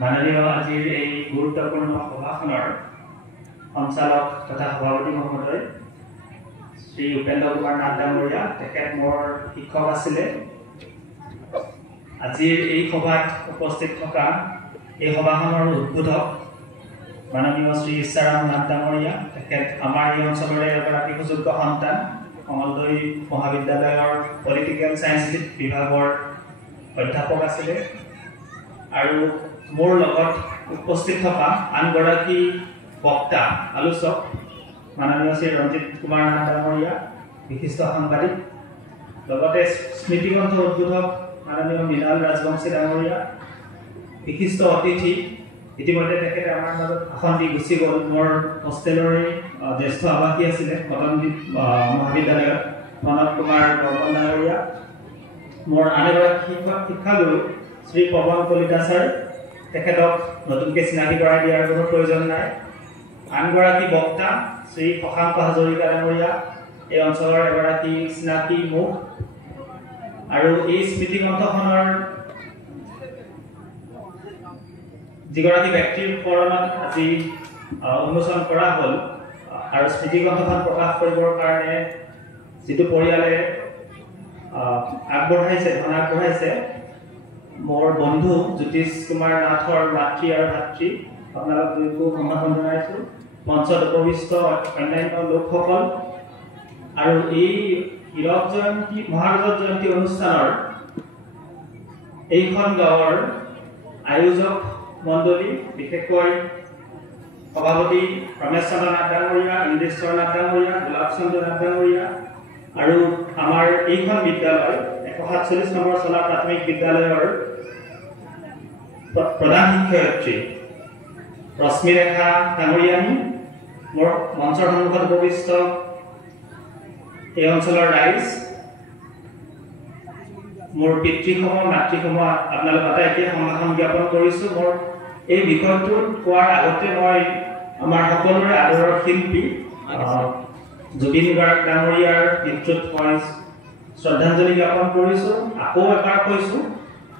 মাননীয় আজিৰ এই গুৰুত্বপূৰ্ণ সভাখনৰ সঞ্চালক তথা সভাপতি মহোদয় শ্ৰী উপেন্দ্ৰ কুমাৰ নাথ ডাঙৰীয়া, তেখেত মোৰ শিক্ষক আছিলে। আজিৰ এই সভাত উপস্থিত থকা এই সভাখনৰ উদ্বোধক মাননীয় শ্ৰী ইচ্ছাৰাম নাথ ডাঙৰীয়া, তেখেত আমাৰ এই অঞ্চলৰে এগৰাকী সুযোগ্য সন্তান, কমলদৈ মহাবিদ্যালয়ৰ পলিটিকেল চায়েন্স বিভাগৰ অধ্যাপক আছিলে। আৰু মোৰ লগত উপস্থিত থকা আনগৰাকী বক্তা আলোচক মাননীয় শ্ৰী ৰঞ্জিত কুমাৰ নাথ ডাঙৰীয়া, বিশিষ্ট সাংবাদিক, লগতে স্মৃতিগ্ৰন্থ উদ্বোধক মাননীয় মৃণাল ৰাজবংশী ডাঙৰীয়া, বিশিষ্ট অতিথি। ইতিমধ্যে তেখেতে আমাৰ মাজত ভাষণ দি গুচি গ'ল। মোৰ হোষ্টেলৰে জ্যেষ্ঠ আৱাসী আছিলে কটনদ্বীপ মহাবিদ্যালয়ত প্ৰণৱ কুমাৰ বৰ্মন ডাঙৰীয়া, মোৰ আন এগৰাকী শিক্ষাগুৰু শ্ৰী পৱন কলিতা ছাৰ, তেখেতক নতুনকৈ চিনাকি কৰাই দিয়াৰ কোনো প্ৰয়োজন নাই। আনগৰাকী বক্তা শ্ৰী শশাংক হাজৰিকা ডাঙৰীয়া, এই অঞ্চলৰ এগৰাকী চিনাকি মুখ। আৰু এই স্মৃতিগ্ৰন্থখনৰ যিগৰাকী ব্যক্তিৰ ওপৰত আজি উন্মোচন কৰা হ'ল আৰু স্মৃতিগ্ৰন্থখন প্ৰকাশ কৰিবৰ কাৰণে যিটো পৰিয়ালে ধন আগবঢ়াইছে, মোৰ বন্ধু জ্যোতিষ কুমাৰ নাথৰ মাতৃ আৰু ভাতৃ, আপোনালোক দুয়োকো সম্ভাষণ জনাইছোঁ, মঞ্চত উপবিষ্ট অন্যান্য লোকসকল আৰু এই হীৰক জয়ন্তী মহাৰাজত জয়ন্তী অনুষ্ঠানৰ এইখন গাঁৱৰ আয়োজক মণ্ডলী, বিশেষকৈ সভাপতি ৰমেশ চন্দ্ৰ নাথ ডাঙৰীয়া, ইন্দ্ৰেশ্বৰ নাথ ডাঙৰীয়া, গোলাপ চন্দ্ৰ নাথ ডাঙৰীয়া, আৰু আমাৰ এইখন বিদ্যালয় 147 নম্বৰ চলা প্ৰাথমিক বিদ্যালয়ৰ প্ৰধান শিক্ষয়িত্ৰী ৰশ্মিৰেখা ডাঙৰীয়ানী, মোৰ মঞ্চৰ সন্মুখত উপবিষ্ট এই অঞ্চলৰ ৰাইজ, মোৰ পিতৃসমূহ মাতৃসমূহ, আপোনালোক আটাইকে সম্ভাষণ জ্ঞাপন কৰিছোঁ। মোৰ এই বিষয়টো কোৱাৰ আগতে মই আমাৰ সকলোৰে আদৰৰ শিল্পী জুবিন গাৰ্গ ডাঙৰীয়াৰ পিতৃত মই শ্ৰদ্ধাঞ্জলি জ্ঞাপন কৰিছোঁ। আকৌ এবাৰ কৈছোঁ,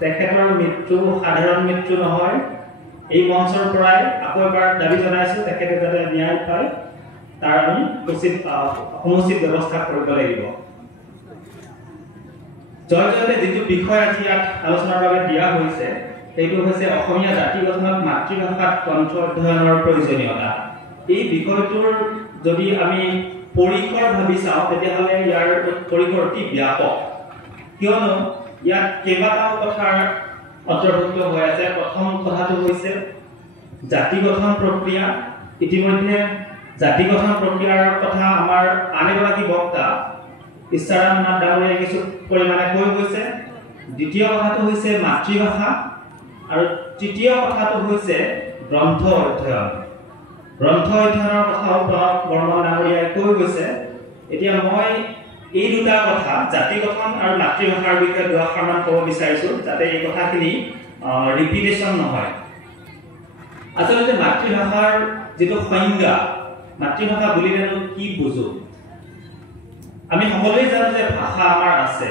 তেখেতৰ মৃত্যু সাধাৰণ মৃত্যু নহয়। এই মঞ্চৰ পৰাই আকৌ এবাৰ দাবী জনাইছোঁ, তেখেতে যাতে ন্যায় পায় তাৰ আমি সমুচিত ব্যৱস্থা কৰিব লাগিব। জয়তে যিটো বিষয় আজি ইয়াত আলোচনাৰ বাবে দিয়া হৈছে, সেইটো হৈছে অসমীয়া জাতি গঠনত মাতৃভাষাত গ্ৰন্থ অধ্যয়নৰ প্ৰয়োজনীয়তা। এই বিষয়টোৰ যদি আমি পৰিসৰ ভাবি চাওঁ, তেতিয়াহ'লে ইয়াৰ পৰিসৰ অতি ব্যাপক, কিয়নো ইয়াত কেইবাটাও কথাৰ অন্তৰ্ভুক্ত হৈ আছে। প্ৰথম কথাটো হৈছে জাতি গঠন প্ৰক্ৰিয়া। ইতিমধ্যে জাতি গঠন প্ৰক্ৰিয়াৰ কথা আমাৰ আন এগৰাকী বক্তা ইচ্ছাৰাম নাথ ডাঙৰীয়াই কিছু পৰিমাণে কৈ গৈছে। দ্বিতীয় কথাটো হৈছে মাতৃভাষা, আৰু তৃতীয় কথাটো হৈছে গ্ৰন্থ অধ্যয়ন। গ্ৰন্থ অধ্যয়নৰ কথাও প্ৰণৱ বৰ্মন ডাঙৰীয়াই কৈ গৈছে। এতিয়া মই এই দুটা কথা, জাতি গঠন আৰু মাতৃভাষাৰ বিষয়ে দুআষাৰমান ক'ব বিচাৰিছোঁ, যাতে এই কথাখিনি ৰিপিটেশ্যন নহয়। আচলতে মাতৃভাষাৰ যিটো সংজ্ঞা, মাতৃভাষা বুলিলেনো কি বুজো? আমি সকলোৱে জানো যে ভাষা আমাৰ আছে,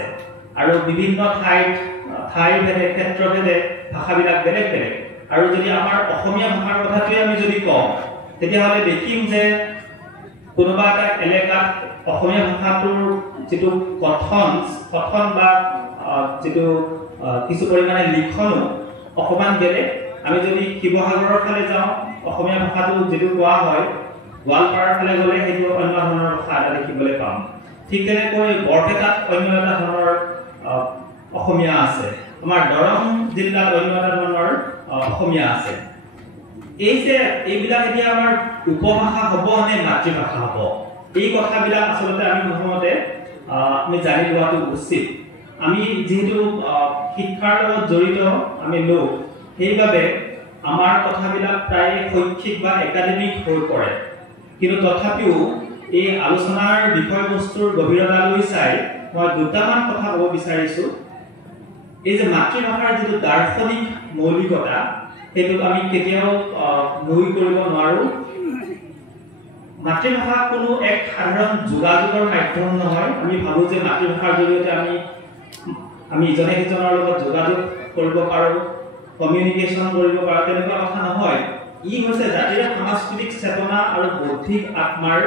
আৰু বিভিন্ন ঠাইভেদে ক্ষেত্ৰভেদে ভাষাবিলাক বেলেগ বেলেগ। আৰু যদি আমাৰ অসমীয়া ভাষাৰ কথাটোৱে আমি যদি কওঁ, তেতিয়াহ'লে দেখিম যে কোনোবা এটা এলেকাত অসমীয়া ভাষাটোৰ যিটো কথন বা যিটো কিছু পৰিমাণে লিখনো অকণমান বেলেগ। আমি যদি শিৱসাগৰৰ ফালে যাওঁ, অসমীয়া ভাষাটো যিটো কোৱা হয়, গোৱালপাৰাৰ ফালে গ'লে সেইটো অন্য ধৰণৰ ভাষা এটা দেখিবলৈ পাম। ঠিক তেনেকৈ বৰপেটাত অন্য এটা ধৰণৰ অসমীয়া আছে, আমাৰ দৰং জিলাত অন্য এটা ধৰণৰ অসমীয়া আছে। এইবিলাক এতিয়া আমাৰ উপভাষা হ'ব নে মাতৃভাষা হ'ব, এই কথাবিলাক আচলতে আমি প্ৰথমতে আমি জানি লোৱাটো উচিত। আমি যিহেতু শিক্ষাৰ লগত জড়িত আমি লোক, সেইবাবে আমাৰ কথাবিলাক প্ৰায় শৈক্ষিক বা একাডেমিক হৈ পৰে। কিন্তু তথাপিও এই আলোচনাৰ বিষয়বস্তুৰ গভীৰতালৈ চাই মই দুটামান কথা ক'ব বিচাৰিছোঁ। এই যে মাতৃভাষাৰ যিটো দাৰ্শনিক মৌলিকতা, সেইটোক আমি কেতিয়াও নুই কৰিব নোৱাৰোঁ। মাতৃভাষা কোনো এক সাধাৰণ যোগাযোগৰ মাধ্যম নহয়। আমি ভাবোঁ যে মাতৃভাষাৰ জৰিয়তে আমি ইজনে সিজনৰ লগত যোগাযোগ কৰিব পাৰোঁ, কমিউনিকেশ্যন কৰিব পৰা তেনেকুৱা কথা নহয় ই হৈছে জাতিৰ সাংস্কৃতিক চেতনা আৰু বৌদ্ধিক আত্মাৰ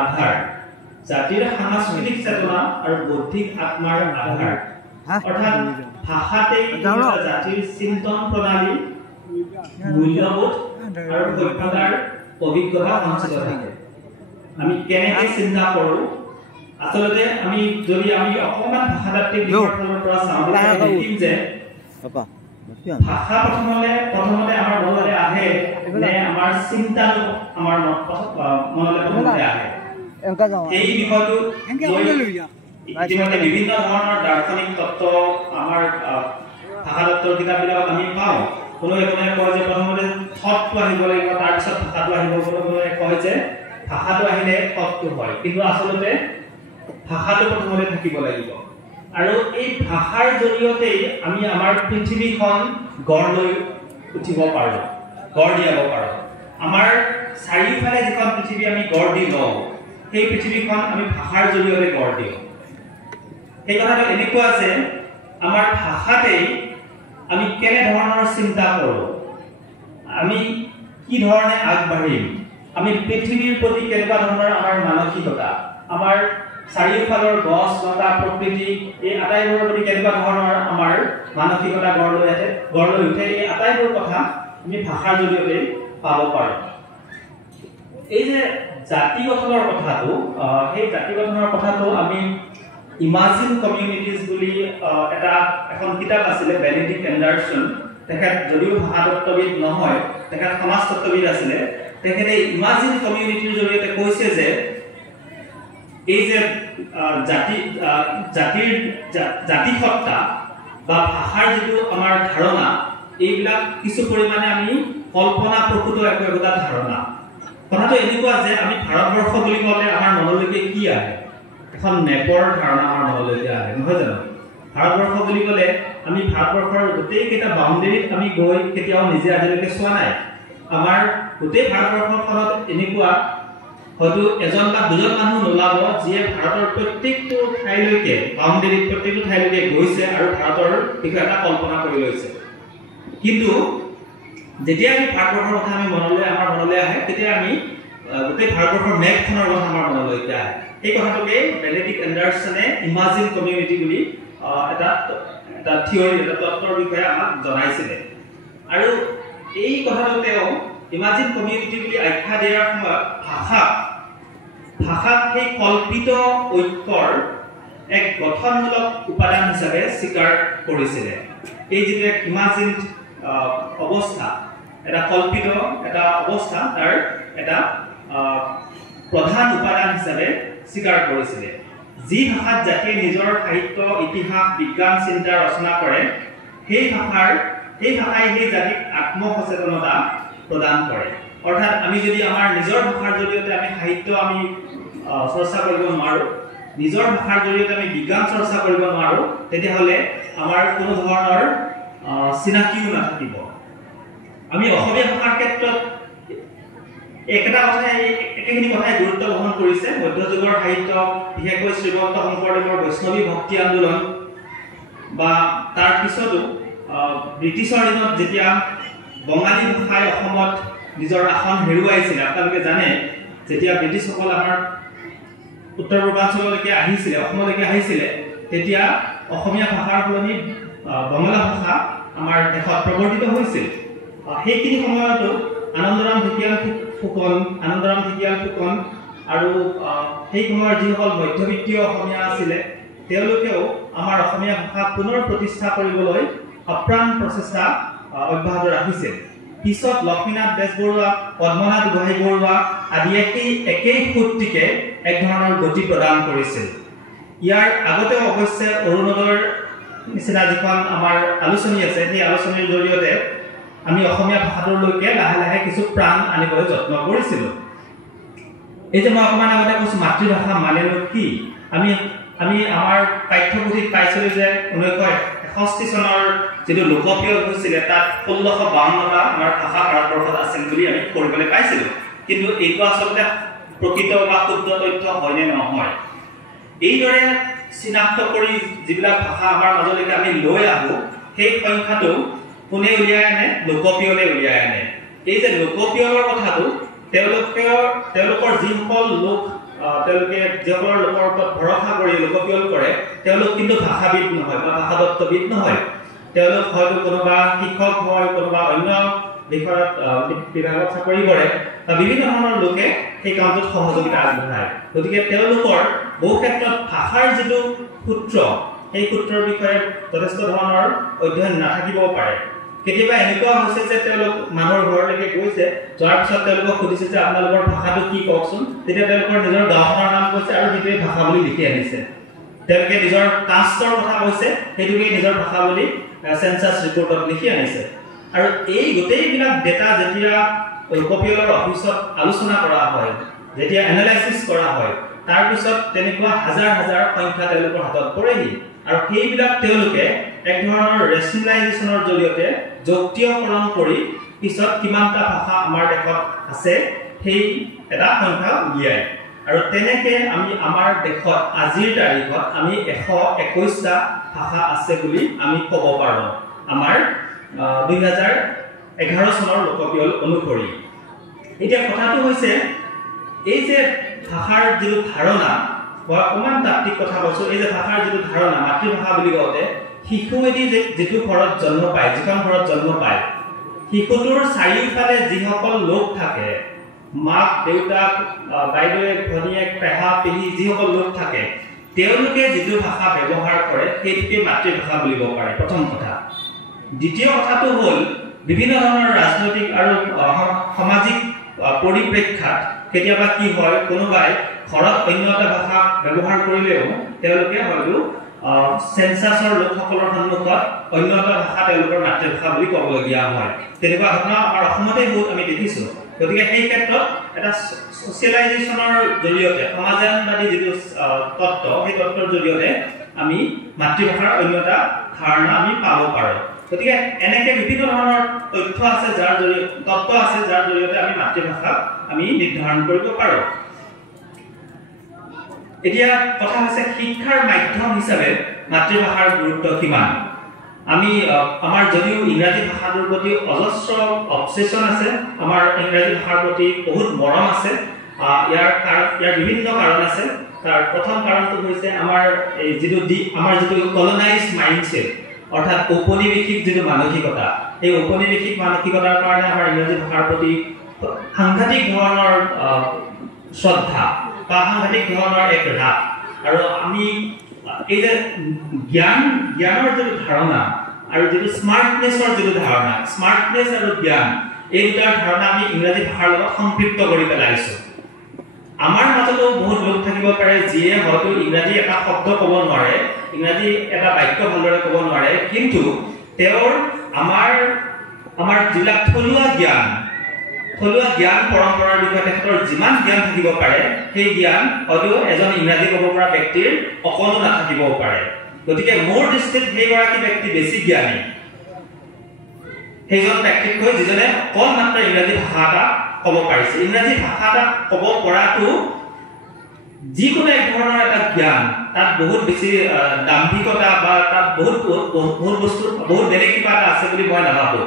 আধাৰ জাতিৰ সাংস্কৃতিক চেতনা আৰু বৌদ্ধিক আত্মাৰ আধাৰ অৰ্থাৎ ভাষাতেই জাতিৰ চিন্তন প্ৰণালী মূল্যবোধ আৰু সভ্যতাৰ অভিজ্ঞতা সঞ্চিত থাকে আমি কেনেকৈ চিন্তা কৰোঁ আসলে আমি যদি আমি অকমান ভাষাতাত্ত্বিক দিশৰ পৰা চাওঁ দেখিম যে ভাষা প্ৰথমতে আমাৰ মনলৈ আহে নে আমাৰ চিন্তা আমাৰ মনলৈ প্ৰথমতে আহে এই বিষয়টো ইতিমধ্যে বিভিন্ন ধৰণৰ দাৰ্শনিক তত্ত্ব আমাৰ ভাষাতত্ত্বৰ কিতাপবিলাকত আমি পাওঁ কোনোৱে কোনোৱে কয় যে প্ৰথমতে থটটো আহিব লাগিব তাৰপিছত ভাষাটো আহিব কোনোৱে কয় যে ভাষাটো আহিলে থটটো হয় কিন্তু আচলতে ভাষাটো প্ৰথমতে থাকিব লাগিব আৰু এই ভাষাৰ জৰিয়তেই আমি আমাৰ পৃথিৱীখন গঢ় লৈ উঠিব পাৰোঁ গঢ় দিয়াব পাৰোঁ আমাৰ চাৰিওফালে যিখন পৃথিৱী আমি গঢ় দি লওঁ সেই পৃথিৱীখন আমি ভাষাৰ জৰিয়তে গঢ় দিওঁ সেই কথাটো এনেকুৱা যে আমাৰ ভাষাতেই আমি কেনেধৰণৰ চিন্তা কৰোঁ আমি কি ধৰণে আগবাঢ়িম আমি পৃথিৱীৰ প্ৰতি কেনেকুৱা ধৰণৰ আমাৰ মানসিকতা আমাৰ চাৰিওফালৰ গছ লতা প্ৰকৃতি এই আটাইবোৰৰ প্ৰতি কেনেকুৱা ধৰণৰ আমাৰ মানসিকতা গঢ় লৈ উঠে এই আটাইবোৰ কথা আমি ভাষাৰ জৰিয়তে পাব পাৰোঁ এই যে জাতি গঠনৰ কথাটো সেই জাতি গঠনৰ কথাটো আমি ইমাজিন কমিউনিটিজ বুলি এখন কিতাপ আছিলে বেনেডিক্ট এণ্ডাৰছন তেখেত যদিও ভাষাতত্ত্ববিদ নহয় তেখেত সমাজতত্ত্ববিদ আছিলে তেখেতে ইমাজিন কমিউনিটিৰ জৰিয়তে কৈছে যে এই যে জাতিসত্তা বা ভাষাৰ যিটো আমাৰ ধাৰণা এইবিলাক কিছু পৰিমাণে আমি কল্পনা প্ৰকৃত একোটা ধাৰণা কথাটো এনেকুৱা যে আমি ভাৰতবৰ্ষ বুলি ক'লে আমাৰ মনলৈকে কি আহে এখন মেপৰ ধাৰণা আমাৰ মনলৈকে আহে নহয় জানো ভাৰতবৰ্ষ বুলি ক'লে আমি ভাৰতবৰ্ষৰ গোটেইকেইটা বাউণ্ডেৰীত আমি গৈ কেতিয়াও নিজে আজিলৈকে চোৱা নাই আমাৰ গোটেই ভাৰতবৰ্ষখনত এনেকুৱা হয়তো এজন বা দুজন মানুহ নোলাব যিয়ে ভাৰতৰ প্ৰত্যেকটো ঠাইলৈকে বাউণ্ডেৰীত প্ৰত্যেকটো ঠাইলৈকে গৈছে আৰু ভাৰতৰ বিষয়ে এটা কল্পনা কৰি লৈছে কিন্তু যেতিয়া আমি ভাৰতবৰ্ষৰ কথা আমাৰ মনলৈ আহে তেতিয়া আমি গোটেই ভাৰতবৰ্ষৰ মেপখনৰ কথা আমাৰ মনলৈকে আহে এই কথাটোকে বেনেডিক্ট এণ্ডাৰছনে ইমাজিন কমিউনিটি বুলি এটা থিয়ৰী এটা তত্ত্বৰ বিষয়ে আমাক জনাইছিলে আৰু এই কথাটো তেওঁ ইমাজিন কমিউনিটি বুলি আখ্যা দিয়াৰ সময়ত ভাষাক সেই কল্পিত ঐক্যৰ এক গঠনমূলক উপাদান হিচাপে স্বীকাৰ কৰিছিলে এই যিটো এক ইমাজিন অৱস্থা এটা কল্পিত এটা অৱস্থা তাৰ এটা প্ৰধান উপাদান হিচাপে স্বীকাৰ কৰিছিলে যি ভাষাত জাতিয়ে নিজৰ সাহিত্য ইতিহাস বিজ্ঞান চিন্তা ৰচনা কৰে সেই ভাষাই সেই জাতিক আত্মসচেতনতা প্ৰদান কৰে অৰ্থাৎ আমি যদি আমাৰ নিজৰ ভাষাৰ জৰিয়তে আমি সাহিত্য আমি চৰ্চা কৰিব নোৱাৰোঁ নিজৰ ভাষাৰ জৰিয়তে আমি বিজ্ঞান চৰ্চা কৰিব নোৱাৰোঁ তেতিয়াহ'লে আমাৰ কোনো ধৰণৰ চিনাকিও নাথাকিব আমি অসমীয়া ভাষাৰ ক্ষেত্ৰত একেখিনি কথাই গুৰুত্ব বহন কৰিছে মধ্যযুগৰ সাহিত্য বিশেষকৈ শ্ৰীমন্ত শংকৰদেৱৰ বৈষ্ণৱী ভক্তি আন্দোলন বা তাৰ পিছতো ব্ৰিটিছৰ দিনত যেতিয়া বঙালী ভাষাই অসমত নিজৰ আসন হেৰুৱাইছিলে আপোনালোকে জানে যেতিয়া ব্ৰিটিছসকল আমাৰ উত্তৰ পূৰ্বাঞ্চললৈকে আহিছিলে অসমলৈকে আহিছিলে তেতিয়া অসমীয়া ভাষাৰ সলনি বঙলা ভাষা আমাৰ দেশত প্ৰৱৰ্তিত হৈছিল সেইখিনি সময়তো আনন্দৰাম ঢেকিয়াল ফুকন আৰু সেই সময়ৰ যিসকল মধ্যবিত্তীয় অসমীয়া আছিলে তেওঁলোকেও আমাৰ অসমীয়া ভাষা পুনৰ প্ৰতিষ্ঠা কৰিবলৈ আপ্ৰাণ প্ৰচেষ্টা অব্যাহত ৰাখিছিল পিছত লক্ষ্মীনাথ বেজবৰুৱা পদ্মনাথ গোহাঞিবৰুৱা আদিয়ে সেই একেই সূত্ৰটিকে এক ধৰণৰ গতি প্ৰদান কৰিছিল ইয়াৰ আগতেও অৱশ্যে অৰুণোদয়ৰ নিচিনা যিখন আমাৰ আলোচনী আছে সেই আলোচনীৰ জৰিয়তে আমি অসমীয়া ভাষাটোলৈকে লাহে লাহে কিছু প্ৰাণ আনিবলৈ যত্ন কৰিছিলোঁ এই যে মই অকণমান আগতে কৈছোঁ মাতৃভাষা মানেনো কি আমি আমাৰ পাঠ্যপুথিত পাইছিলোঁ যে 1961 চনৰ যিটো লোকপ্ৰিয় হৈছিলে তাত 1652টা আমাৰ ভাষা ভাৰতবৰ্ষত আছিল বুলি আমি পঢ়িবলৈ পাইছিলোঁ কিন্তু এইটো আচলতে প্ৰকৃত বা শুদ্ধ তথ্য হয়নে নহয় এইদৰে চিনাক্ত কৰি যিবিলাক ভাষা আমাৰ মাজলৈকে আমি লৈ আহোঁ সেই সংখ্যাটো কোনে উলিয়াই আনে লোকপিয়লে উলিয়াই আনে এই যে লোকপিয়লৰ কথাটো তেওঁলোকৰ যিসকল লোক তেওঁলোকে যিসকলৰ লোকৰ ওপৰত ভৰসা কৰি লোকপিয়ল কৰে তেওঁলোক কিন্তু ভাষাবিদ নহয় বা ভাষাতত্ত্ববিদ নহয় তেওঁলোক হয়তো কোনোবা শিক্ষক হয় কোনোবা অন্য বিষয়ত বিভাগত চাকৰি কৰে বা বিভিন্ন ধৰণৰ লোকে সেই কামটোত সহযোগিতা আগবঢ়ায় গতিকে তেওঁলোকৰ বহু ক্ষেত্ৰত ভাষাৰ যিটো সূত্ৰ এই সূত্ৰৰ বিষয়ে যথেষ্ট ধৰণৰ অধ্যয়ন নাথাকিবও পাৰে কেতিয়াবা এনেকুৱা হৈছে যে তেওঁলোক মানুহৰ ঘৰলৈকে গৈছে যোৱাৰ পিছত তেওঁলোকক সুধিছে যে আপোনালোকৰ ভাষাটো কি কওকচোন তেতিয়া তেওঁলোকৰ নিজৰ গাঁওখনৰ নাম কৈছে আৰু সেইটোৱে ভাষা বুলি লিখি আনিছে তেওঁলোকে নিজৰ কাষ্টৰ কথা কৈছে সেইটোকে নিজৰ ভাষা বুলি সেন্সাস ৰিপৰ্টত লিখি আনিছে আৰু এই গোটেইবিলাক ডেটা যেতিয়া লোকপিয়লৰ অফিচত আলোচনা কৰা হয় যেতিয়া এনালাইসিস কৰা হয় তাৰ পিছত তেনেকুৱা হাজাৰ হাজাৰ সংখ্যা তেওঁলোকৰ হাতত পৰেহি আৰু সেইবিলাক তেওঁলোকে এক ধৰণৰ ৰেশনালাইজেশনৰ জৰিয়তে যুক্তিয়কৰণ কৰি পিছত কিমানটা ভাষা আমাৰ দেশত আছে সেই এটা সংখ্যা উলিয়ায় আৰু তেনেকে আমি আমাৰ দেশত আজিৰ তাৰিখত আমি 121টা ভাষা আছে বুলি আমি ক'ব পাৰো আমাৰ 2011 চনৰ লোকপিয়ল অনুসৰি এতিয়া কথাটো হৈছে এই যে ভাষাৰ যিটো ধাৰণা বা অকমান তাত্ত্বিক কথা কৈছো এই যে ভাষাৰ যিটো ধাৰণা মাতৃভাষা বুলি কওঁতে শিশু এটি যিটো ঘৰত জন্ম পায় যিখন ঘৰত জন্ম পায় শিশুটোৰ চাৰিওফালে যিসকল লোক থাকে মাক দেউতাক বাইদেউ ভনীয়েক পেহা পেহী যিসকল লোক থাকে তেওঁলোকে যিটো ভাষা ব্যৱহাৰ কৰে সেইটোকে মাতৃভাষা বুলিব পাৰে প্ৰথম কথা দ্বিতীয় কথাটো হ'ল বিভিন্ন ধৰণৰ ৰাজনৈতিক আৰু সামাজিক পৰিপ্ৰেক্ষাত কেতিয়াবা কি হয় কোনোবাই ঘৰত অন্য এটা ভাষা ব্যৱহাৰ কৰিলেও তেওঁলোকে হয়তো সেন্সাসৰ লোকসকলৰ সন্মুখত অন্য এটা ভাষা তেওঁলোকৰ মাতৃভাষা বুলি ক'বলগীয়া হয় তেনেকুৱা ঘটনা আমাৰ অসমতে বহুত আমি দেখিছো গতিকে এই ক্ষেত্ৰত এটা সোশ্যালাইজেশনৰ জৰিয়তে সমাজবাদী যিটো তত্ত্ব সেই তত্ত্বৰ জৰিয়তে আমি মাতৃভাষাৰ অন্য এটা ধাৰণা আমি পাব পাৰো গতিকে এনেকে বিভিন্ন ধৰণৰ তথ্য আছে যাৰ জৰিয়তে তত্ত্ব আছে যাৰ জৰিয়তে আমি মাতৃভাষা আমি নিৰ্ধাৰণ কৰিব পাৰো এতিয়া কথা হৈছে শিক্ষাৰ মাধ্যম হিচাপে মাতৃভাষাৰ গুৰুত্ব কিমান আমি আমাৰ যদিও ইংৰাজী ভাষাটোৰ প্ৰতি অজস্ৰ অবসেশন আছে আমাৰ ইংৰাজী ভাষাৰ প্ৰতি বহুত মৰম আছে ইয়াৰ বিভিন্ন কাৰণ আছে তাৰ প্ৰথম কাৰণটো হৈছে আমাৰ এই যিটো কলোনাইজ মাইন্ডসেট অৰ্থাৎ ঔপনিবেশিক যিটো মানসিকতা এই ঔপনিবেশিক মানসিকতাৰ কাৰণে আমাৰ ইংৰাজী ভাষাৰ প্ৰতি সাংঘাতিক ধৰণৰ শ্ৰদ্ধা বা সাংঘাতিক ধৰণৰ এক ৰাগ আৰু আমি এই যে জ্ঞানৰ যিটো ধাৰণা আৰু যিটো স্মাৰ্টনেছৰ যিটো ধাৰণা স্মাৰ্টনেছ আৰু জ্ঞান এই দুটাৰ ধাৰণা আমি ইংৰাজী ভাষাৰ লগত সম্পৃক্ত কৰি পেলাইছো আমাৰ মাজতো বহুত লোক থাকিব পাৰে যিয়ে হয়তো ইংৰাজী এটা শব্দ ক'ব নোৱাৰে ইংৰাজী এটা বাক্য ভালদৰে ক'ব নোৱাৰে কিন্তু তেওঁৰ আমাৰ যিবিলাক থলুৱা জ্ঞান পৰম্পৰাৰ বিষয়ে তেখেতৰ যিমান জ্ঞান থাকিব পাৰে সেই জ্ঞান হয়তো এজন ইংৰাজী ক'ব পৰা ব্যক্তিৰ অকণো নাথাকিবও পাৰে গতিকে মোৰ দৃষ্টিত সেইগৰাকী ব্যক্তি বেছি জ্ঞানী সেইজন ব্যক্তিতকৈ যিজনে অকল মাত্ৰ ইংৰাজী ভাষা এটা ক'ব পাৰিছে ইংৰাজী ভাষা এটা ক'ব পৰাটো যিকোনো এক ধৰণৰ এটা জ্ঞান তাত বহুত বেছি দাম্ভিকতা বা তাত বহুত বস্তু বহুত বেলেগ কিবা এটা আছে বুলি মই নাভাবো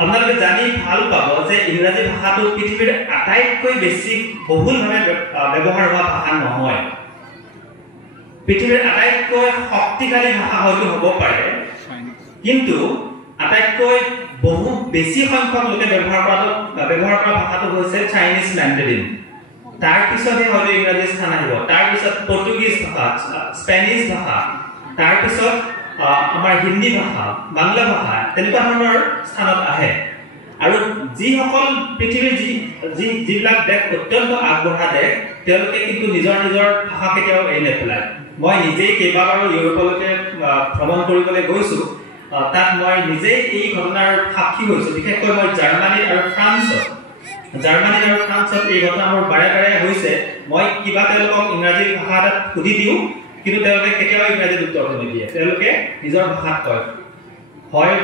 আপোনালোকে জানি ভাল পাব যে ইংৰাজী ভাষাটো পৃথিৱীৰ আটাইতকৈ বেছি বহুলভাৱে ব্যৱহাৰ হোৱা ভাষা নহয় পৃথিৱীৰ আটাইতকৈ শক্তিশালী ভাষা হয়তো হ'ব পাৰে কিন্তু আটাইতকৈ বহু বেছি সংখ্যক লোকে ব্যৱহাৰ কৰা ভাষাটো হৈছে চাইনিজ মেণ্ডাৰিন তাৰ পিছতে হয়তো ইংৰাজী স্থান আহিব তাৰ পিছত পৰ্তুগীজ ভাষা স্পেনিছ ভাষা তাৰ পিছত আমাৰ হিন্দী ভাষা বাংলা ভাষা তেনেকুৱা ধৰণৰ স্থানত আহে আৰু যিসকল পৃথিৱীৰ যিবিলাক দেশ অত্যন্ত আগবঢ়া দেশ তেওঁলোকে কিন্তু নিজৰ ভাষা কেতিয়াও এৰি নেপেলায় মই নিজেই কেইবাবাৰো ইউৰোপলৈকে ভ্ৰমণ কৰিবলৈ গৈছো তাত মই নিজেই এই ঘটনাৰ সাক্ষী হৈছো বিশেষকৈ মই জাৰ্মানী আৰু ফ্ৰান্সত এই ঘটনা মোৰ বাৰে বাৰে হৈছে মই কিবা তেওঁলোকক ইংৰাজী ভাষা এটা সুধি দিওঁ কিন্তু তেওঁলোকে কেতিয়াও ইংৰাজীত উত্তৰ নিদিয়ে তেওঁলোকে নিজৰ ভাষাত কয় হয়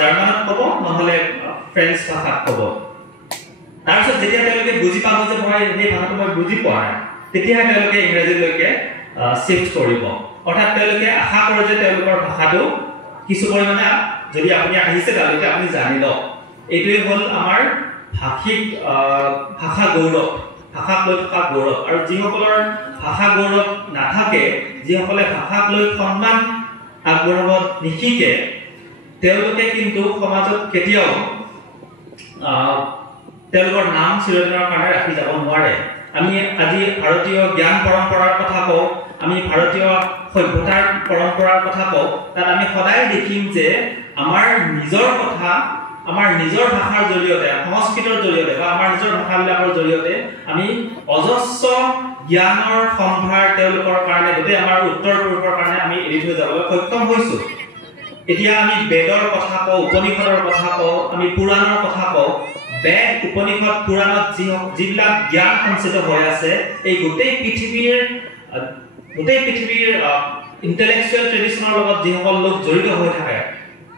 জাৰ্মানত ক'ব নহ'লে ফ্ৰেঞ্চ ভাষাত ক'ব তাৰপিছত যেতিয়া তেওঁলোকে বুজি পাব যে মই সেই ভাষাটো মই বুজি পোৱা নাই তেতিয়াহে তেওঁলোকে ইংৰাজীলৈকে শিফ্ট কৰিব অৰ্থাৎ তেওঁলোকে আশা কৰে যে তেওঁলোকৰ ভাষাটো কিছু পৰিমাণে যদি আপুনি আহিছে তালৈকে আপুনি জানি লওক এইটোৱে হ'ল আমাৰ ভাষিক ভাষা গৌৰৱ ভাষাক লৈ থকা গৌৰৱ আৰু যিসকলৰ ভাষা গৌৰৱ নাথাকে যিসকলে ভাষাক লৈ সন্মান আগবঢ়াব নিশিকে তেওঁলোকে কিন্তু সমাজত কেতিয়াও তেওঁলোকৰ নাম চিৰদিনৰ কাৰণে ৰাখি যাব নোৱাৰে আমি আজি ভাৰতীয় জ্ঞান পৰম্পৰাৰ কথা কওঁ আমি ভাৰতীয় সভ্যতাৰ পৰম্পৰাৰ কথা কওঁ তাত আমি সদায় দেখিম যে আমাৰ নিজৰ কথা আমাৰ নিজৰ ভাষাৰ জৰিয়তে সংস্কৃতৰ জৰিয়তে বা আমাৰ নিজৰ ভাষাবিলাকৰ জৰিয়তে আমি অজস্ৰ জ্ঞানৰ সম্ভাৰ তেওঁলোকৰ কাৰণে গোটেই আমাৰ উত্তৰ পূৰ্বৰ কাৰণে আমি এৰি থৈ যাবলৈ সক্ষম হৈছো এতিয়া আমি বেদৰ কথা কওঁ উপনিষদৰ কথা কওঁ আমি পুৰাণৰ কথা কওঁ বেদ উপনিষদ পুৰাণত যিবিলাক জ্ঞান সঞ্চিত হৈ আছে এই গোটেই পৃথিৱীৰ ইন্টেলেকচুৱেল ট্ৰেডিশনৰ লগত যিসকল লোক জড়িত হৈ থাকে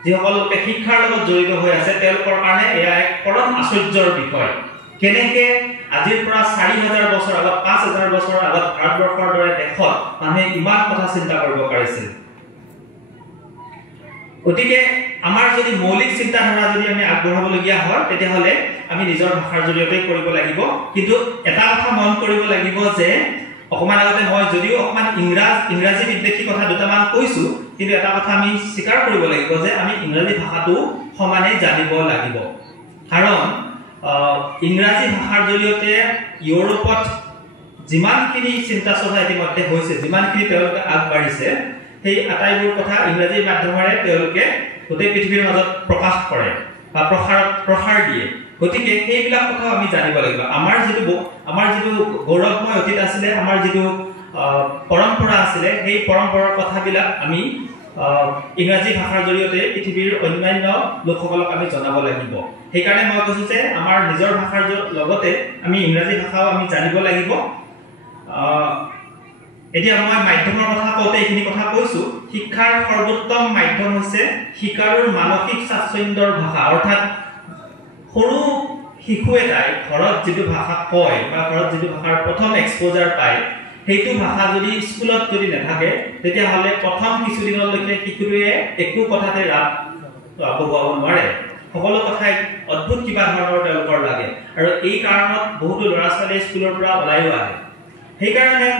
যিসকল লোকে শিক্ষাৰ লগত জড়িত হৈ আছে তেওঁলোকৰ কাৰণে এয়া এক পৰম আশ্চৰ্যৰ বিষয় কেনেকে আজিৰ পৰা 4000 বছৰ আগত 5000 বছৰ আগত ভাৰতবৰ্ষৰ দৰে দেশত মানুহে ইমান কথা চিন্তা কৰিব পাৰিছিল গতিকে আমাৰ যদি মৌলিক চিন্তাধাৰা যদি আমি আগবঢ়াবলগীয়া হয় তেতিয়াহ'লে আমি নিজৰ ভাষাৰ জৰিয়তে কৰিব লাগিব কিন্তু এটা কথা মন কৰিব লাগিব যে অকমান আগতে মই যদিও অকমান ইংৰাজী বিদ্বেষী কথা দুটামান কৈছো কিন্তু এটা কথা আমি স্বীকাৰ কৰিব লাগিব যে আমি ইংৰাজী ভাষাটো সমানে জানিব লাগিব কাৰণ ইংৰাজী ভাষাৰ জৰিয়তে ইউৰোপত যিমানখিনি চিন্তা চৰ্চা ইতিমধ্যে হৈছে যিমানখিনি তেওঁলোকে আগবাঢ়িছে সেই আটাইবোৰ কথা ইংৰাজী মাধ্যমেৰে তেওঁলোকে গোটেই পৃথিৱীৰ মাজত প্ৰকাশ কৰে বা প্ৰসাৰ দিয়ে গতিকে সেইবিলাক কথা আমি জানিব লাগিব আমাৰ যিটো গৌৰৱময় অতীত আছিলে আমাৰ যিটো পৰম্পৰা আছিলে সেই পৰম্পৰাৰ কথাবিলাক আমি ইংৰাজী ভাষাৰ জৰিয়তে পৃথিৱীৰ অন্যান্য লোকসকলক আমি জনাব লাগিব সেইকাৰণে মই কৈছো যে আমাৰ নিজৰ ভাষাৰ লগতে আমি ইংৰাজী ভাষাও আমি জানিব লাগিব এতিয়া মই মাধ্যমৰ কথা কওঁতে এইখিনি কথা কৈছো শিক্ষাৰ সৰ্বোত্তম মাধ্যম হৈছে শিকাৰুৰ মানসিক স্বাচ্ছন্দ্যৰ ভাষা অৰ্থাৎ সৰু শিশু এটাই ঘৰত যিটো ভাষা কয় বা ঘৰত যিটো ভাষাৰ প্ৰথম এক্সপোজাৰ পায় সেইটো ভাষা যদি স্কুলত যদি নাথাকে তেতিয়াহ'লে প্ৰথম কিছুদিনলৈকে শিশুটোৱে একো কথাতে ৰাত বহুৱাব নোৱাৰে সকলো কথাই অদ্ভুত কিবা ধৰণৰ তেওঁলোকৰ লাগে আৰু এই কাৰণত বহুতো ল'ৰা ছোৱালী স্কুলৰ পৰা ওলাইও আহে সেইকাৰণে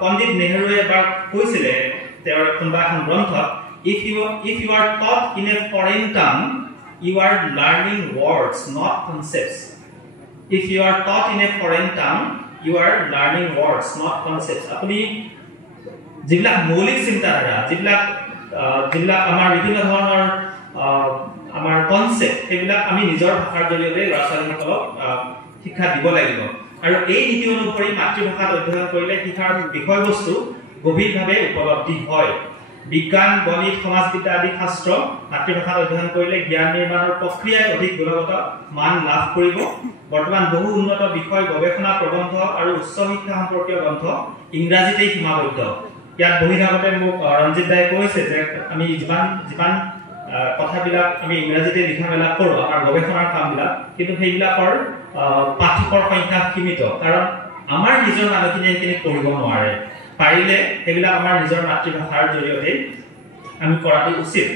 পণ্ডিত নেহৰুৱে এবাৰ কৈছিলে তেওঁৰ কোনোবা এখন গ্ৰন্থত if you are taught in a foreign tongue you are learning words not concepts if you are taught in a foreign tongue you are learning words not concepts আপুনি যিবিলাক মৌলিক চিন্তাধাৰা যিবিলাক আমাৰ বিভিন্ন ধৰণৰ আমাৰ কনসেপ্ট সেইবিলাক আমি নিজৰ ভাষাৰ জৰিয়তে ল'ৰা ছোৱালীসকলক শিক্ষা দিব লাগিব আৰু এই নীতি অনুসৰি মাতৃভাষাত অধ্যয়ন কৰিলে শিক্ষাৰ বিষয়বস্তু গভীৰভাৱে উপলব্ধি হয় বিজ্ঞান গণিত সমাজবিদ্যা আদি শাস্ত্ৰ মাতৃভাষাত অধ্যয়ন কৰিলে জ্ঞান নিৰ্মাণৰ প্ৰক্ৰিয়াই অধিক গুণগত মান লাভ কৰিব বৰ্তমান বহু উন্নত বিষয় গৱেষণা প্ৰবন্ধ আৰু উচ্চ শিক্ষা সম্পৰ্কীয় গ্ৰন্থ ইংৰাজীতে সীমাবদ্ধ ইয়াত বহি থাকোঁতে মোক ৰঞ্জিত দাই কৈছে যে আমি যিমান কথাবিলাক আমি ইংৰাজীতে লিখা মেলা কৰোঁ আমাৰ গৱেষণাৰ কামবিলাক কিন্তু সেইবিলাকৰ পাঠকৰ সংখ্যা সীমিত কাৰণ আমাৰ নিজৰ মানুহখিনিয়ে সেইখিনি কৰিব নোৱাৰে পাৰিলে সেইবিলাক আমাৰ নিজৰ মাতৃভাষাৰ জৰিয়তে আমি কৰাটো উচিত